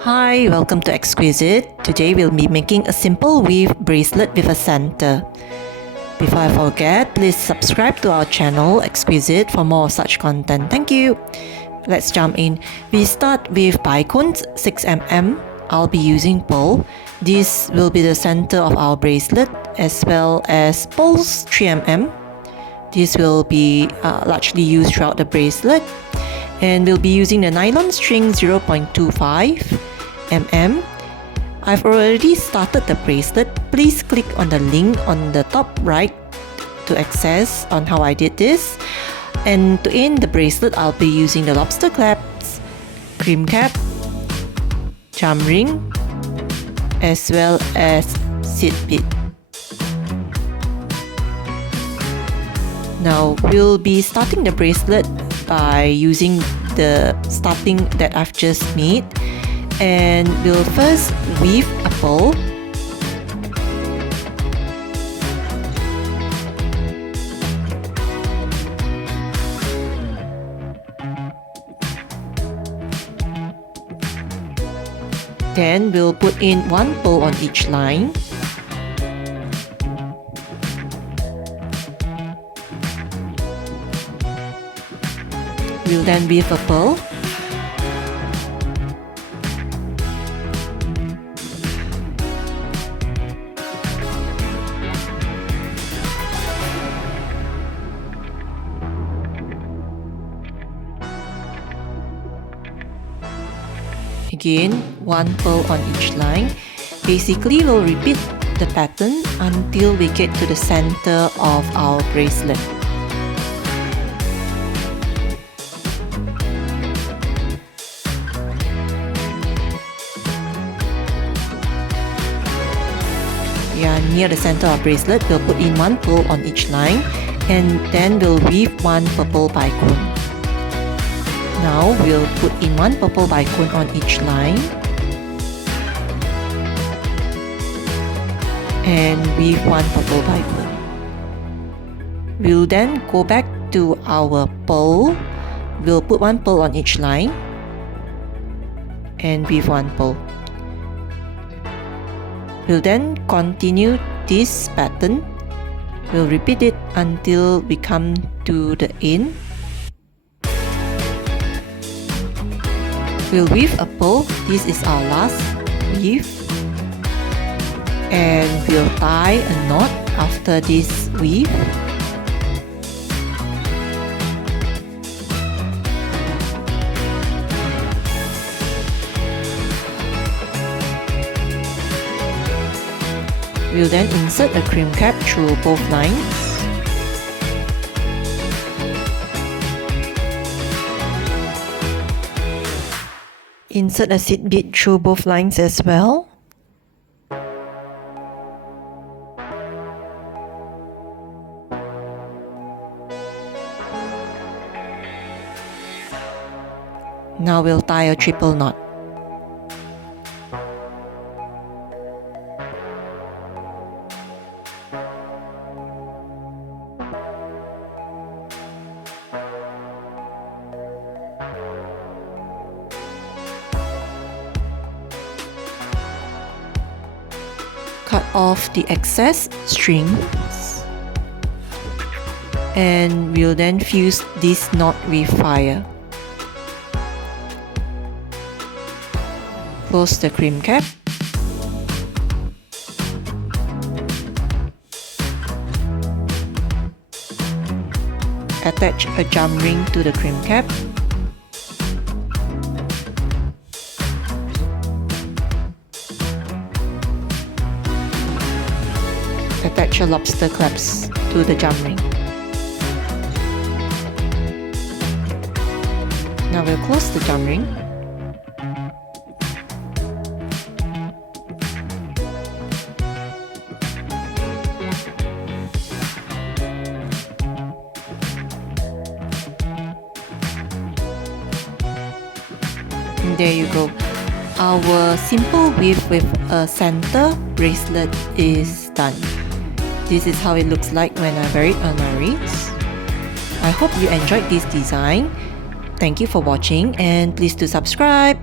Hi, welcome to Xkweesit. Today we'll be making a simple weave bracelet with a center. Before I forget, please subscribe to our channel Xkweesit for more such content. Thank you. Let's jump in. We start with Bicones 6mm. I'll be using pearl. This will be the center of our bracelet, as well as pearls 3mm. This will be largely used throughout the bracelet. And we'll be using the nylon string 0.25mm. I've already started the bracelet. Please click on the link on the top right to access on how I did this. And to end the bracelet, I'll be using the lobster clasps, cream cap, jam ring, as well as seed bead. Now we'll be starting the bracelet by using the starting that I've just made, and we'll first weave a pearl. Then we'll put in one pearl on each line. We'll then weave a pearl. Again, one pearl on each line. Basically, we'll repeat the pattern until we get to the center of our bracelet. We are near the center of bracelet. We'll put in one pearl on each line, and then we'll weave one purple bicone. Now we'll put in one purple bicone on each line and weave one purple bicone. We'll then go back to our pearl. We'll put one pearl on each line and weave one pearl. We'll then continue this pattern. We'll repeat it until we come to the end. We'll weave a pearl. This is our last weave. And we'll tie a knot after this weave. We'll then insert a cream cap through both lines. Insert a seed bead through both lines as well. Now we'll tie a triple knot. Cut off the excess strings, and we'll then fuse this knot with fire. Close the cream cap. Attach a jam ring to the cream cap. Attach your lobster clasps to the jam ring. Now we'll close the jam ring. And there you go. Our simple weave with a center bracelet is done. This is how it looks like when I wear it on my wrist. I hope you enjoyed this design. Thank you for watching, and please do subscribe.